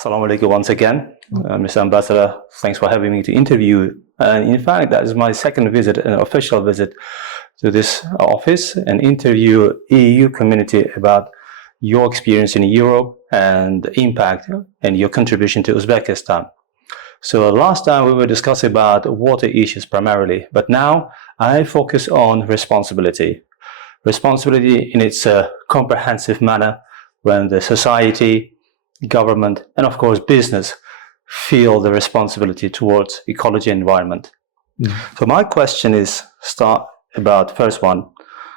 Assalamu alaikum once again, Mr. Ambassador. Thanks for having me to interview. And in fact, that is my second visit, an official visit to this office, and interview EU community about your experience in Europe and the impact and your contribution to Uzbekistan. So last time we were discussing about water issues primarily, but now I focus on responsibility. Responsibility in its comprehensive manner when the society, government, and of course business feel the responsibility towards ecology and environment. So my question is start about first one,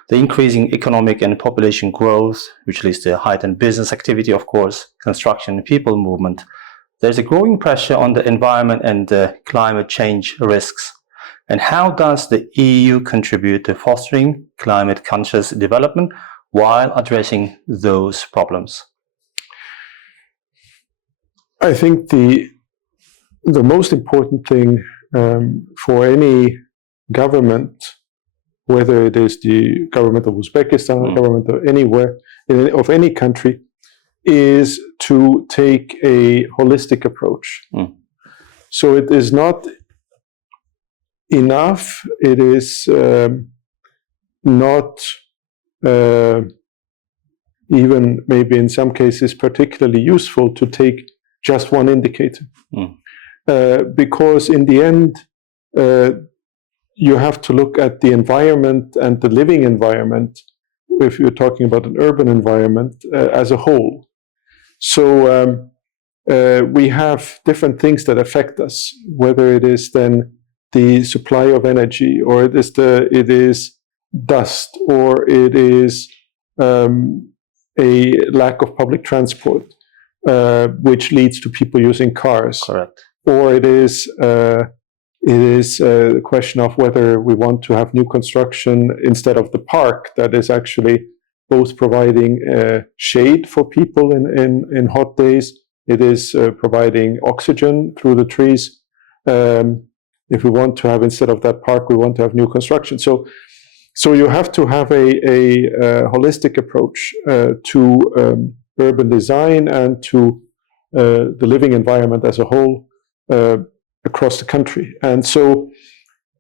the increasing economic and population growth, which leads to heightened business activity, of course, construction and people movement. There's a growing pressure on the environment and climate change risks. And how does the EU contribute to fostering climate conscious development while addressing those problems? I think the most important thing for any government, whether it is the government of Uzbekistan or government of anywhere, of any country, is to take a holistic approach. So it is not enough, it is not even maybe in some cases particularly useful to take just one indicator. Because in the end, you have to look at the environment and the living environment, if you're talking about an urban environment, as a whole. So we have different things that affect us, whether it is then the supply of energy, or it is dust, or it is a lack of public transport, which leads to people using cars. Correct. Or it is the question of whether we want to have new construction instead of the park that is actually both providing shade for people in hot days. It is providing oxygen through the trees. If we want to have, instead of that park, we want to have new construction. So you have to have a holistic approach to urban design and to the living environment as a whole across the country. And so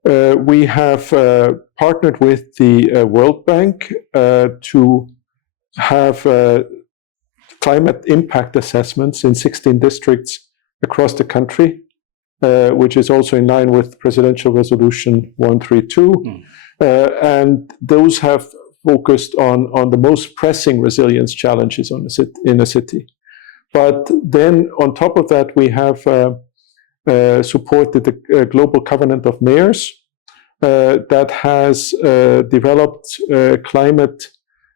we have partnered with the World Bank to have climate impact assessments in 16 districts across the country, which is also in line with Presidential Resolution 132. And those have focused on the most pressing resilience challenges in a city. But then on top of that, we have supported the Global Covenant of Mayors that has developed climate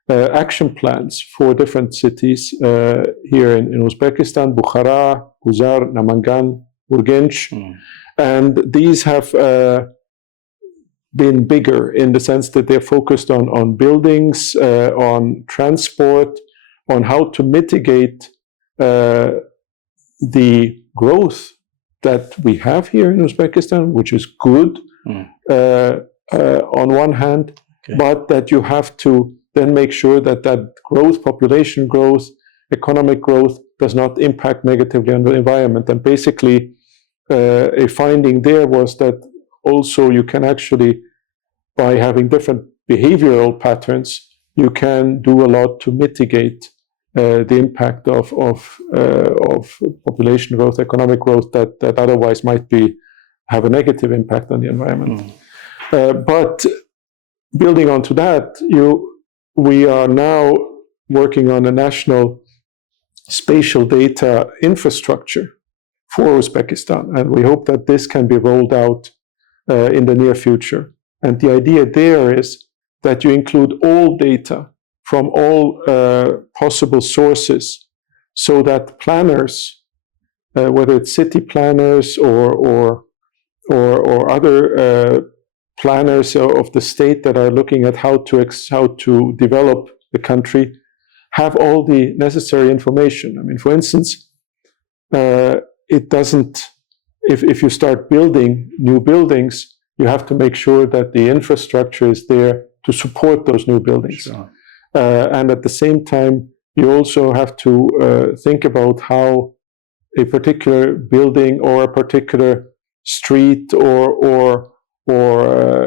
action plans for different cities here in Uzbekistan: Bukhara, Guzar, Namangan, Urgench. And these have been bigger in the sense that they're focused on buildings, on transport, on how to mitigate the growth that we have here in Uzbekistan, which is good on one hand, but that you have to then make sure that growth, population growth, economic growth, does not impact negatively on the environment. And basically, a finding there was that also you can actually, by having different behavioral patterns, you can do a lot to mitigate the impact of population growth, economic growth that otherwise might have a negative impact on the environment. But building onto that, we are now working on a national spatial data infrastructure for Uzbekistan, and we hope that this can be rolled out in the near future. And the idea there is that you include all data from all possible sources, so that planners, whether it's city planners or other planners of the state that are looking at how to develop the country, have all the necessary information. I mean, for instance, it doesn't. If you start building new buildings, you have to make sure that the infrastructure is there to support those new buildings. Sure. And at the same time, you also have to think about how a particular building or a particular street or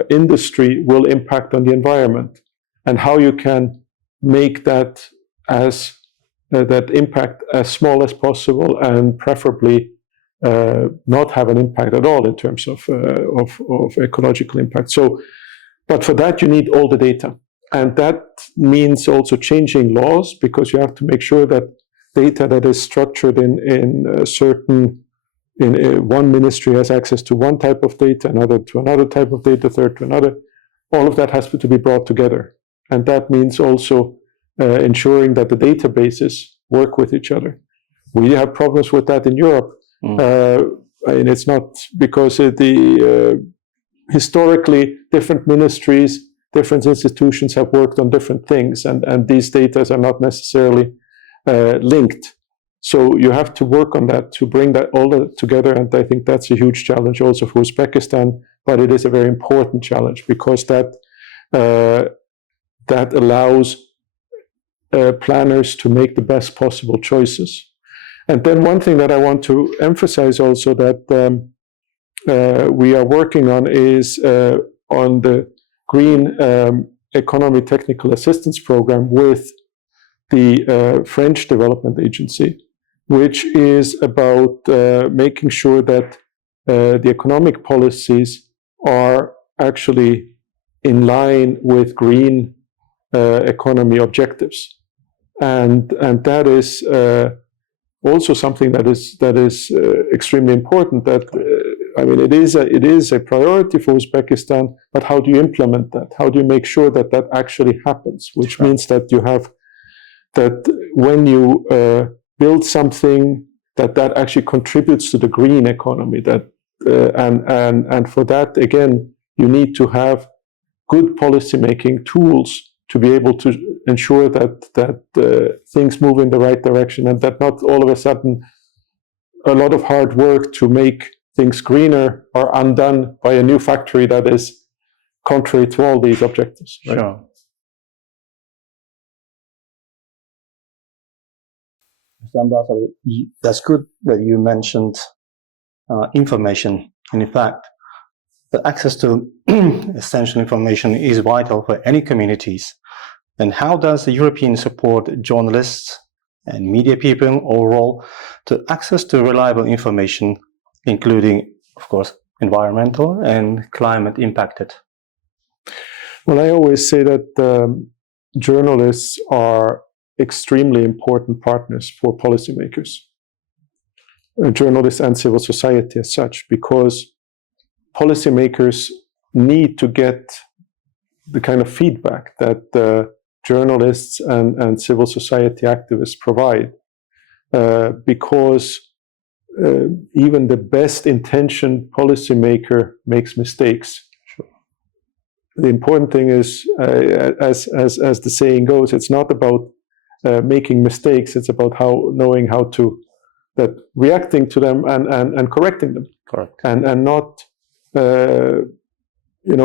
industry will impact on the environment, and how you can make that as that impact as small as possible, and preferably not have an impact at all in terms of ecological impact. So, but for that you need all the data, and that means also changing laws, because you have to make sure that data that is structured in one ministry has access to one type of data, another to another type of data, third to another. All of that has to be brought together, and that means also ensuring that the databases work with each other. We have problems with that in Europe, and it's not because historically different ministries, different institutions have worked on different things, and these data are not necessarily linked. So you have to work on that to bring that all together, and I think that's a huge challenge also for Uzbekistan, but it is a very important challenge, because that allows planners to make the best possible choices. And then one thing that I want to emphasize also that we are working on is on the Green Economy Technical Assistance Program with the French Development Agency, which is about making sure that the economic policies are actually in line with green economy objectives, and that is also something that is extremely important. That I mean, it is a priority for Uzbekistan, but how do you implement that? How do you make sure that that actually happens? Which means that you have that when you build something that actually contributes to the green economy. That and for that again, you need to have good policy-making tools to be able to ensure that things move in the right direction, and that not all of a sudden a lot of hard work to make things greener are undone by a new factory that is contrary to all these objectives. Right? Sure. Mr. Ambassador, that's good that you mentioned information. And in fact, the access to essential information is vital for any communities. And how does the European support journalists and media people overall to access to reliable information, including, of course, environmental and climate impacted? Well, I always say that journalists are extremely important partners for policymakers, journalists and civil society as such, because policymakers need to get the kind of feedback that journalists and civil society activists provide, because even the best intentioned policymaker makes mistakes. Sure. The important thing is, as the saying goes, it's not about making mistakes, it's about knowing how to reacting to them and correcting them. Correct. And not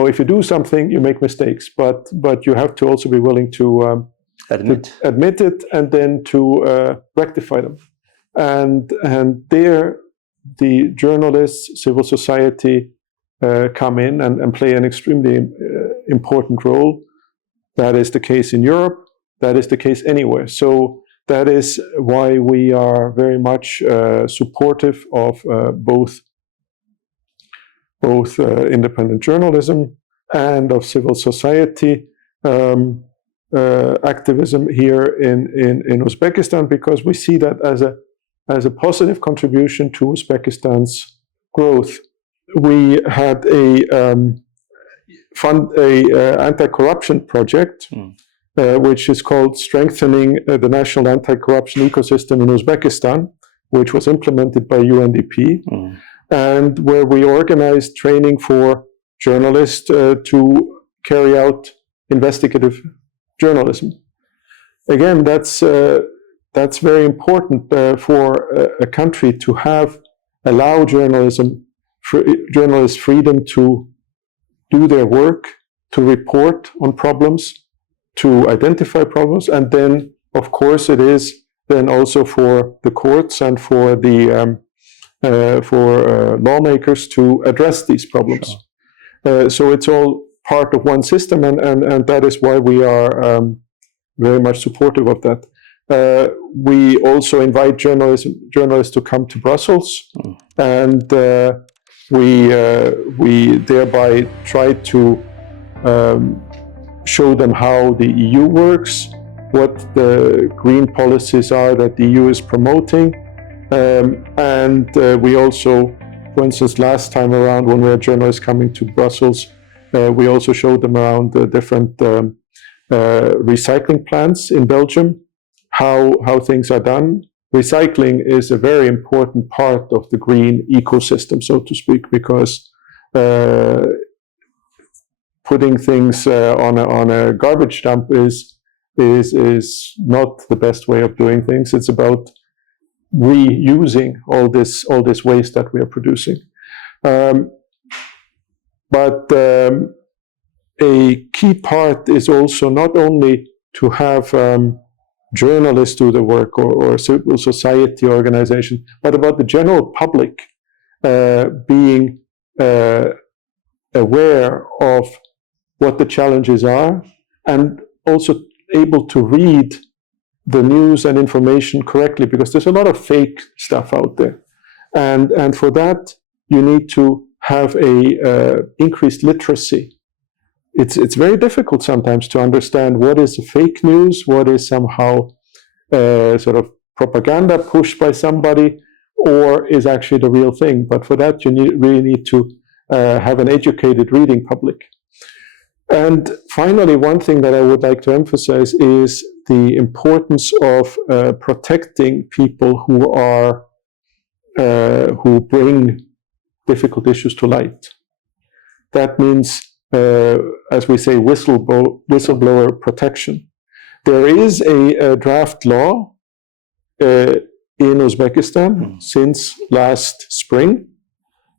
if you do something, you make mistakes, but you have to also be willing to admit it and then to rectify them. And there, the journalists, civil society come in and play an extremely important role. That is the case in Europe. That is the case anywhere. So that is why we are very much supportive of both independent journalism and of civil society activism here in Uzbekistan, because we see that as a positive contribution to Uzbekistan's growth. We had a anti-corruption project, which is called Strengthening the National Anti-Corruption Ecosystem in Uzbekistan, which was implemented by UNDP, and where we organized training for journalists to carry out investigative journalism. Again, that's very important for a country to allow journalists freedom to do their work, to report on problems, to identify problems, and then, of course, it is then also for the courts and for the for lawmakers to address these problems. Sure. So it's all part of one system, and that is why we are very much supportive of that. We also invite journalists to come to Brussels, and we thereby try to show them how the EU works, what the green policies are that the EU is promoting, and we also, for instance, last time around when we had journalists coming to Brussels, we also showed them around the different recycling plants in Belgium, how things are done. Recycling is a very important part of the green ecosystem, so to speak, because putting things on a garbage dump is not the best way of doing things. It's about reusing all this waste that we are producing. But a key part is also not only to have journalists do the work or civil society organizations, but about the general public being aware of what the challenges are, and also able to read the news and information correctly, because there's a lot of fake stuff out there. And for that, you need to have a increased literacy. It's very difficult sometimes to understand what is fake news, what is somehow sort of propaganda pushed by somebody, or is actually the real thing. But for that, you really need to have an educated reading public. And finally, one thing that I would like to emphasize is the importance of protecting people who bring difficult issues to light. That means, as we say, whistleblower protection. There is a draft law in Uzbekistan since last spring,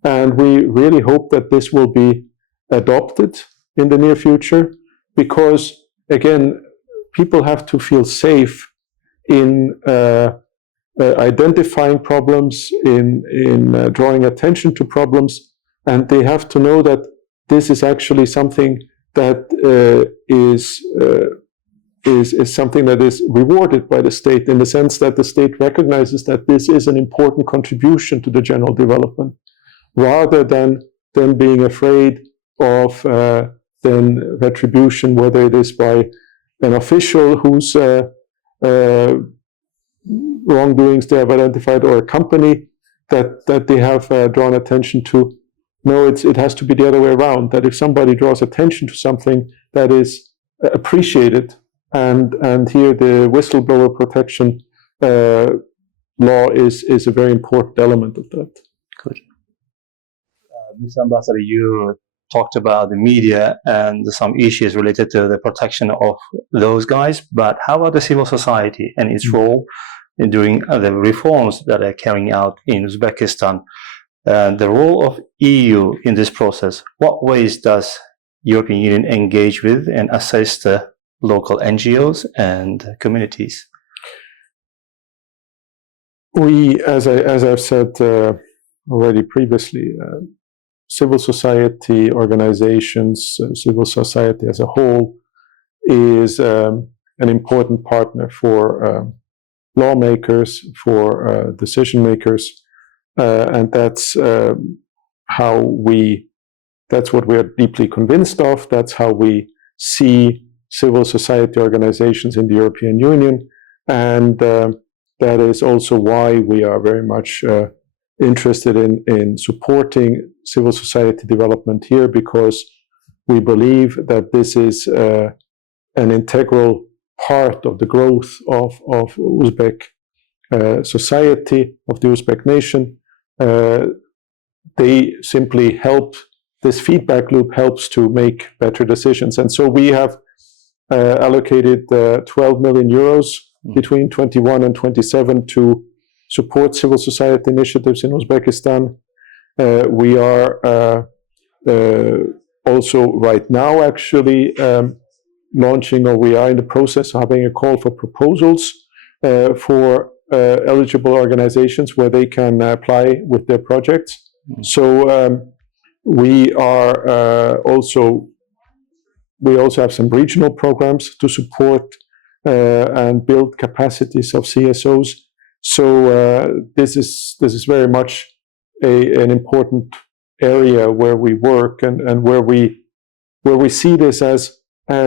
and we really hope that this will be adopted in the near future, because, again, people have to feel safe in identifying problems, in drawing attention to problems, and they have to know that this is actually something that is something that is rewarded by the state, in the sense that the state recognizes that this is an important contribution to the general development, rather than them being afraid of then retribution, whether it is by an official whose wrongdoings they have identified, or a company that they have drawn attention to. No, it has to be the other way around, that if somebody draws attention to something that is appreciated, and here the whistleblower protection law is a very important element of that. Good. Mr. Ambassador, you talked about the media and some issues related to the protection of those guys, but how about the civil society and its role in doing the reforms that are carrying out in Uzbekistan? The role of EU in this process, what ways does European Union engage with and assist the local NGOs and communities? We, as I've said already previously, civil society organizations, civil society as a whole, is an important partner for lawmakers, for decision makers, and that's that's what we're deeply convinced of. That's how we see civil society organizations in the European Union, and that is also why we are very much interested in supporting civil society development here, because we believe that this is an integral part of the growth of Uzbek society, of the Uzbek nation. They simply help, this feedback loop helps to make better decisions. And so we have allocated 12 million euros between 21 and 27 to support civil society initiatives in Uzbekistan. We are also right now actually launching, or we are in the process of having a call for proposals for eligible organizations where they can apply with their projects. So we also have some regional programs to support and build capacities of CSOs. So this is very much an important area where we work and where we see this as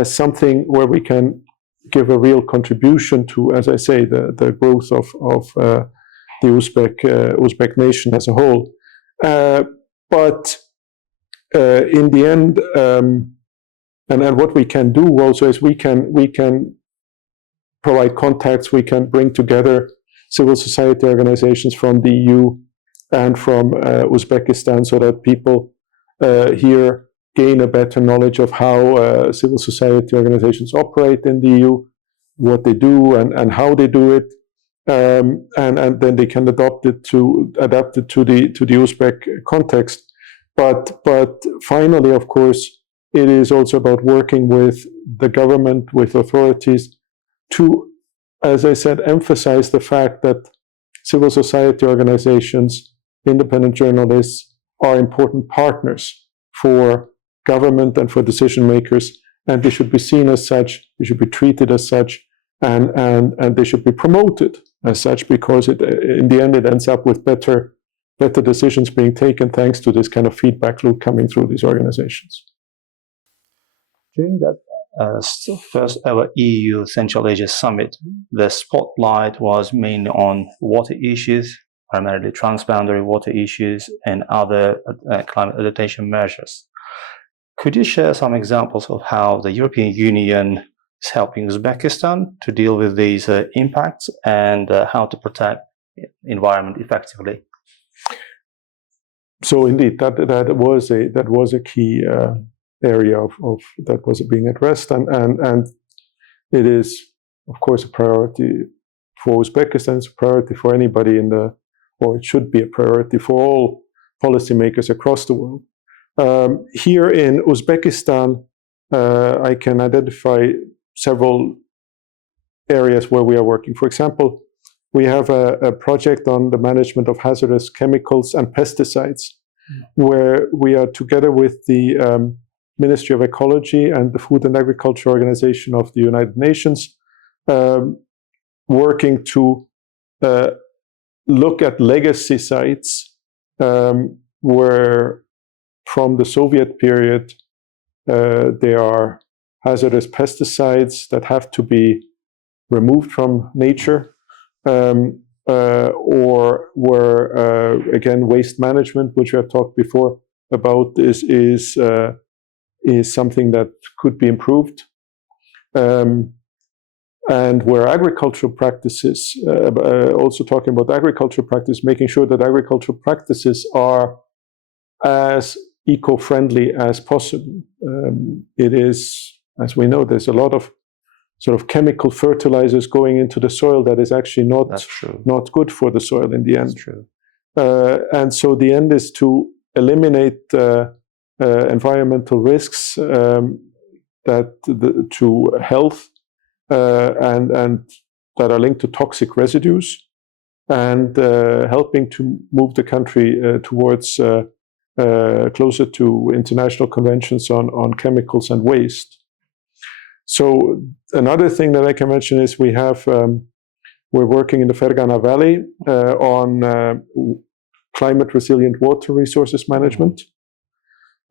something where we can give a real contribution to, as I say, the growth of the Uzbek nation as a whole. But in the end, and what we can do also is we can provide contacts, we can bring together civil society organizations from the EU and from Uzbekistan, so that people here gain a better knowledge of how civil society organizations operate in the EU, what they do and how they do it, and then they can adapt it to the Uzbek context. But finally, of course, it is also about working with the government, with authorities, to, as I said, emphasize the fact that civil society organizations, independent journalists are important partners for government and for decision makers, and they should be seen as such, they should be treated as such, and they should be promoted as such, because in the end it ends up with better decisions being taken thanks to this kind of feedback loop coming through these organizations. During that first ever EU Central Asia Summit, the spotlight was mainly on water issues, primarily transboundary water issues and other climate adaptation measures. Could you share some examples of how the European Union is helping Uzbekistan to deal with these impacts and how to protect the environment effectively? So indeed, that was a key area of that was being addressed, and it is, of course, a priority for Uzbekistan. It's a priority for anybody or it should be a priority for all policymakers across the world. Here in Uzbekistan, I can identify several areas where we are working. For example, we have a project on the management of hazardous chemicals and pesticides, where we are together with the Ministry of Ecology and the Food and Agriculture Organization of the United Nations, working to look at legacy sites where from the Soviet period there are hazardous pesticides that have to be removed from nature, or where again waste management, which we have talked before about, is something that could be improved, and where agricultural practices, also talking about agricultural practice, making sure that agricultural practices are as eco-friendly as possible. It is, as we know, there's a lot of sort of chemical fertilizers going into the soil that is actually not good for the soil in the end. That's true. And so the end is to eliminate environmental risks to health and that are linked to toxic residues, and helping to move the country towards closer to international conventions on chemicals and waste. So another thing that I can mention is we're working in the Fergana Valley on climate resilient water resources management.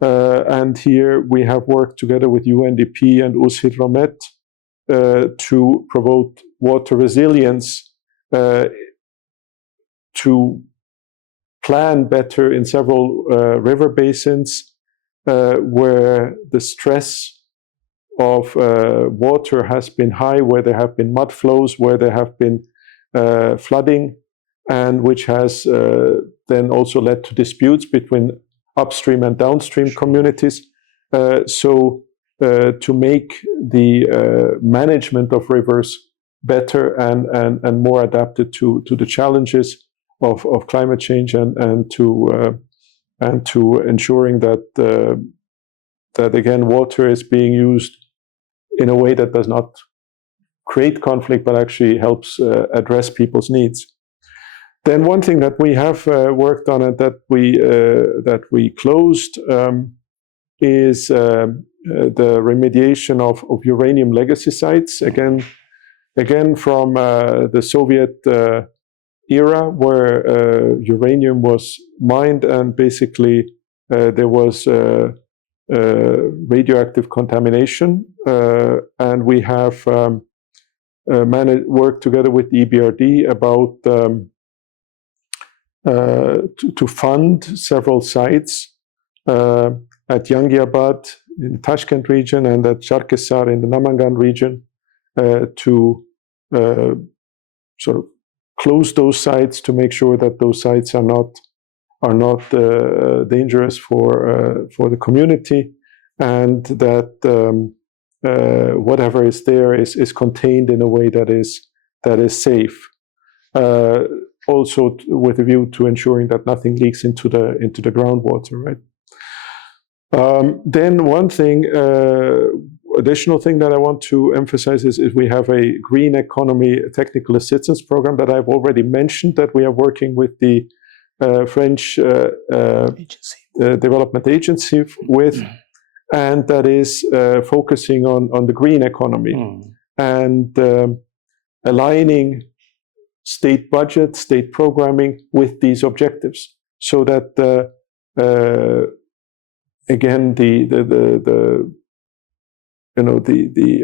And here we have worked together with UNDP and Uzhidromet to promote water resilience, to plan better in several river basins where the stress of water has been high, where there have been mud flows, where there have been flooding, and which has then also led to disputes between upstream and downstream communities. So to make the management of rivers better and more adapted to the challenges of climate change, and to ensuring that again water is being used in a way that does not create conflict, but actually helps address people's needs. Then one thing that we have worked on and that we closed is the remediation of uranium legacy sites. Again from the Soviet era, where uranium was mined and basically there was radioactive contamination, and we have worked together with the EBRD about to fund several sites at Yangiabad in the Tashkent region and at Charkesar in the Namangan region to sort of close those sites, to make sure that those sites are not dangerous for the community, and that whatever is there is contained in a way that is safe. Also, with a view to ensuring that nothing leaks into the groundwater, right? Then one thing, additional thing that I want to emphasize is we have a green economy technical assistance program that I've already mentioned, that we are working with the French Development Agency with, and that is focusing on the green economy and aligning state budget, state programming with these objectives, so that again the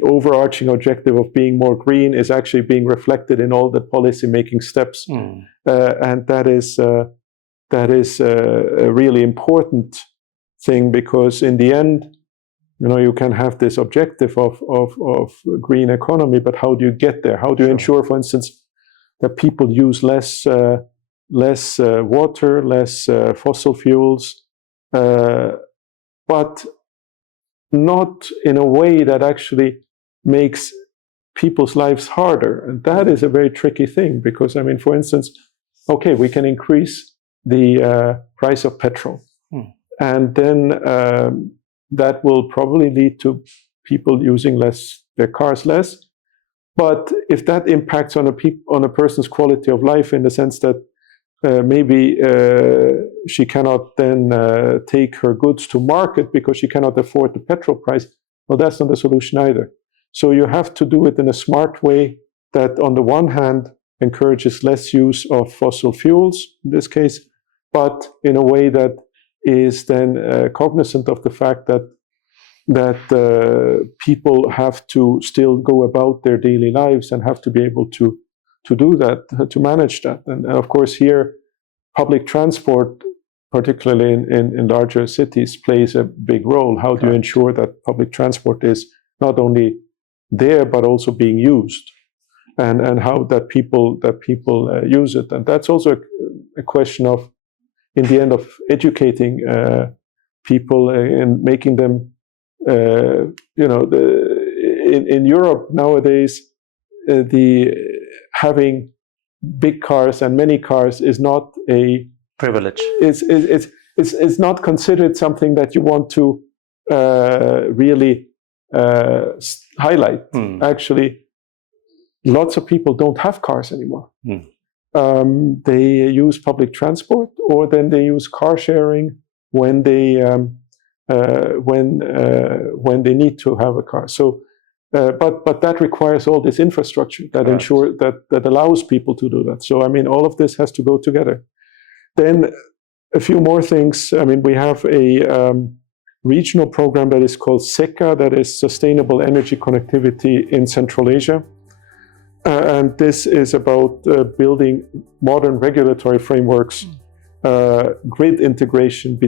overarching objective of being more green is actually being reflected in all the policy making steps, and that is a really important thing, because in the end, you can have this objective of green economy, but how do you get there? How do you ensure, for instance, that people use less water, less fossil fuels, but not in a way that actually makes people's lives harder? And that is a very tricky thing, because, I mean, for instance, okay, we can increase the price of petrol, and then that will probably lead to people using their cars less. But if that impacts on a person's quality of life, in the sense that maybe she cannot then take her goods to market because she cannot afford the petrol price, well, that's not a solution either. So you have to do it in a smart way that, on the one hand, encourages less use of fossil fuels, in this case, but in a way that is then cognizant of the fact that people have to still go about their daily lives and have to be able to do that, to manage that. And of course, here, public transport, particularly in larger cities, plays a big role. How do you ensure that public transport is not only there but also being used, and how that people use it? And that's also a question of, in the end, of educating people and making them, in Europe nowadays, having big cars and many cars is not a privilege. It's not considered something that you want to really highlight. Actually, lots of people don't have cars anymore. They use public transport, or then they use car sharing when they need to have a car. So, but that requires all this infrastructure that ensure that allows people to do that. So, I mean, all of this has to go together. Then a few more things. I mean, we have a regional program that is called SECA, that is Sustainable Energy Connectivity in Central Asia. And this is about building modern regulatory frameworks, grid integration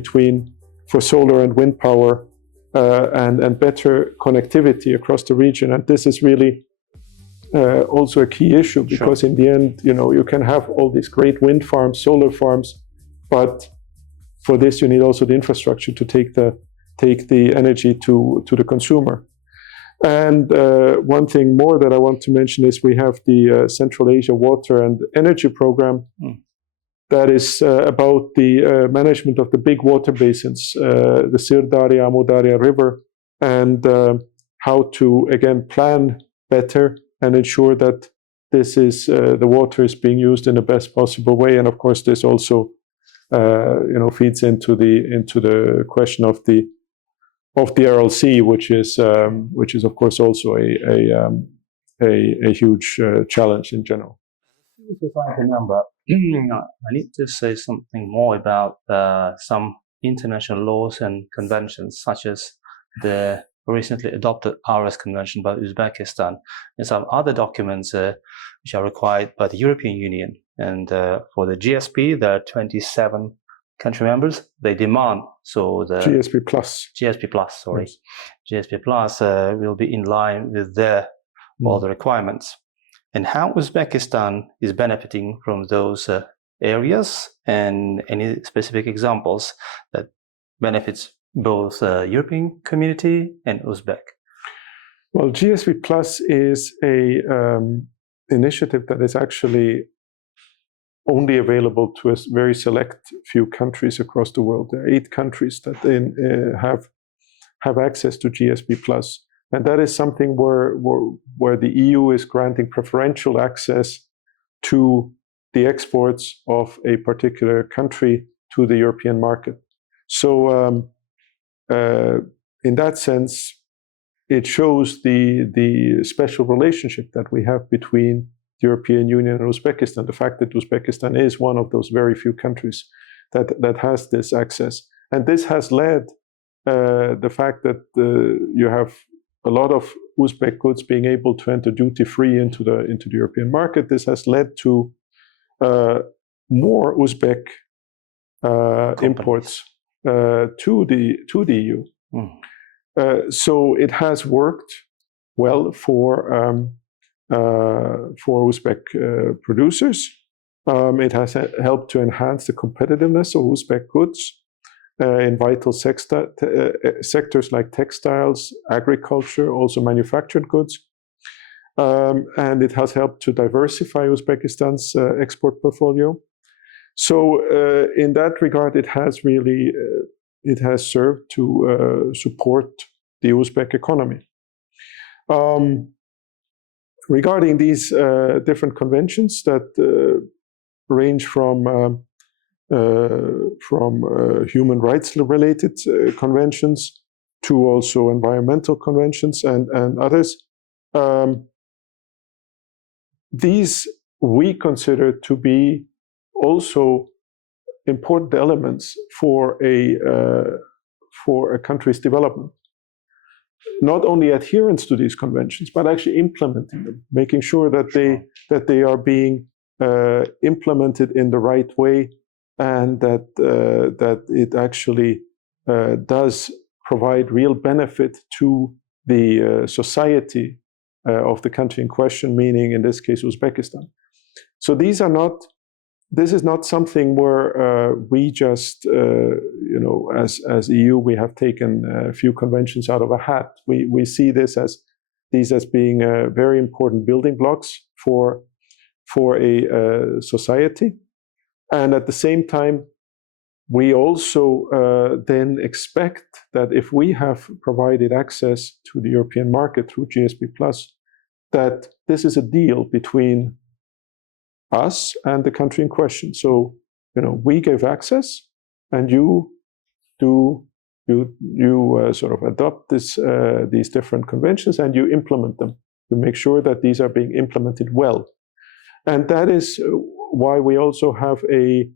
for solar and wind power, and better connectivity across the region. And this is really also a key issue, because in the end, you can have all these great wind farms, solar farms, but for this you need also the infrastructure to take the energy to the consumer. And one thing more that I want to mention is we have the Central Asia Water and Energy Program that is about the management of the big water basins, the Sir-Darya, Amu Darya River, and how to, again, plan better and ensure that this is the water is being used in the best possible way. And of course, this also feeds into the question of the RLC, which is of course also a huge challenge in general. If I remember, I need to say something more about some international laws and conventions, such as the recently adopted RS Convention by Uzbekistan, and some other documents which are required by the European Union. And for the GSP, there are 27 country members. They demand the GSP Plus. GSP Plus, sorry, yes. GSP Plus will be in line with all the requirements. And how Uzbekistan is benefiting from those areas, and any specific examples that benefits both European community and Uzbek? Well, GSP Plus is a initiative that is actually only available to a very select few countries across the world. There are 8 countries that have access to GSP Plus. And that is something where the EU is granting preferential access to the exports of a particular country to the European market. So in that sense, it shows the special relationship that we have between the European Union and Uzbekistan, the fact that Uzbekistan is one of those very few countries that has this access. And this has led the fact that you have a lot of Uzbek goods being able to enter duty-free into the European market. This has led to more Uzbek imports to the EU. So it has worked well for Uzbek producers. It has helped to enhance the competitiveness of Uzbek goods in vital sectors like textiles, agriculture, also manufactured goods. And it has helped to diversify Uzbekistan's export portfolio. So in that regard, it has really served to support the Uzbek economy. Regarding these different conventions that range from human rights related conventions to also environmental conventions and others, these we consider to be also important elements for a country's development. Not only adherence to these conventions, but actually implementing them, making sure that they are being implemented in the right way, and that it actually does provide real benefit to the society of the country in question, meaning in this case Uzbekistan. So this is not something where we just, as EU, we have taken a few conventions out of a hat. We see these as being very important building blocks for a society. And at the same time, we also then expect that if we have provided access to the European market through GSP Plus, that this is a deal between us and the country in question. So, we give access, and you sort of adopt these different conventions, and you implement them. You make sure that these are being implemented well. And that is why we also have a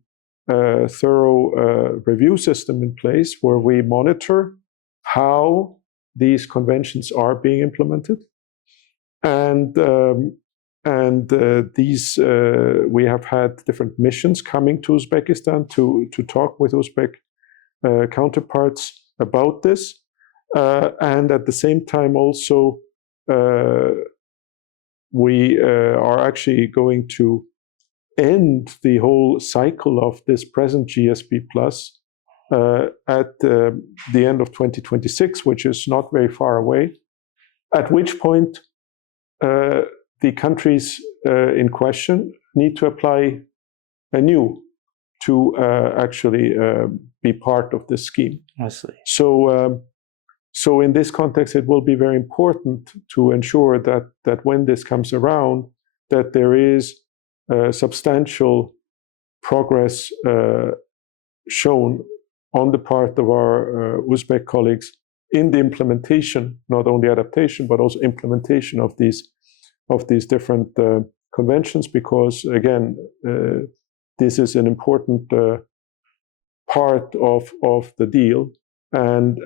thorough review system in place where we monitor how these conventions are being implemented. And we have had different missions coming to Uzbekistan to talk with Uzbek counterparts about this. And at the same time also, we are actually going to end the whole cycle of this present GSP Plus at the end of 2026, which is not very far away, at which point the countries in question need to apply anew to actually be part of this scheme. I see. So So in this context, it will be very important to ensure that when this comes around, that there is substantial progress shown on the part of our Uzbek colleagues in the implementation, not only adaptation, but also implementation of these different conventions, because again, this is an important part of the deal, and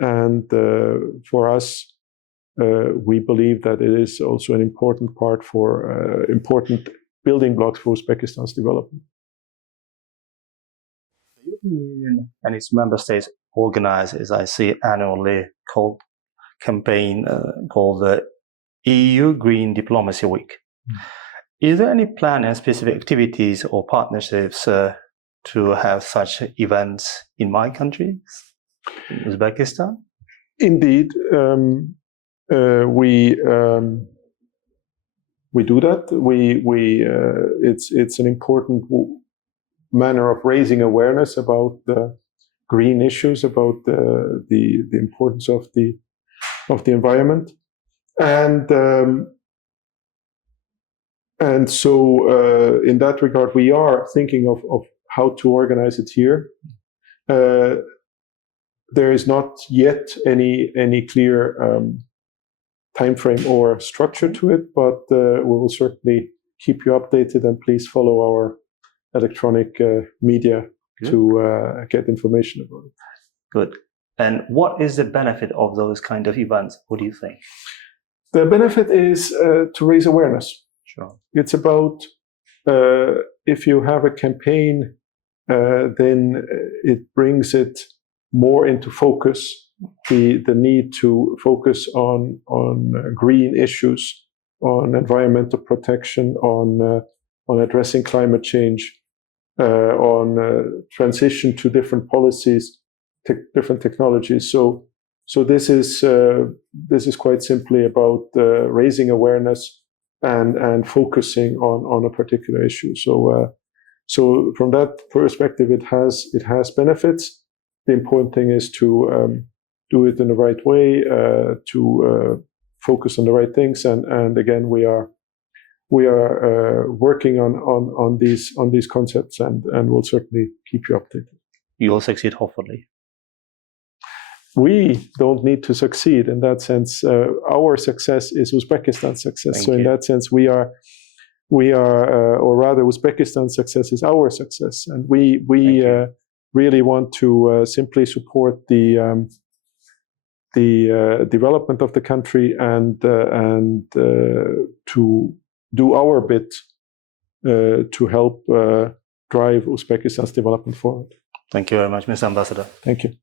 for us, we believe that it is also an important part for important building blocks for Uzbekistan's development. The European Union and its member states organize, as I see, annually called campaign called the EU Green Diplomacy Week. Is there any plan and specific activities or partnerships to have such events in my country, in Uzbekistan? Indeed, we do that. It's an important manner of raising awareness about the green issues, about the importance of the environment, and so in that regard, we are thinking of how to organize it here. There is not yet any clear time frame or structure to it, but we will certainly keep you updated, and please follow our electronic media to get information about it. Good. And what is the benefit of those kind of events? What do you think? The benefit is to raise awareness. Sure. It's about if you have a campaign, then it brings it more into focus, the need to focus on green issues, on environmental protection, on addressing climate change, on transition to different policies, different technologies. So this is quite simply about raising awareness and focusing on a particular issue. So from that perspective, it has benefits. The important thing is to do it in the right way, to focus on the right things, and again, we are working on these concepts, and we'll certainly keep you updated. You will succeed, hopefully. We don't need to succeed in that sense. Our success is Uzbekistan's success. Thank so in you. that sense, we are, or rather, Uzbekistan's success is our success, and we really want to simply support the development of the country and to do our bit to help drive Uzbekistan's development forward. Thank you very much, Mr. Ambassador. Thank you.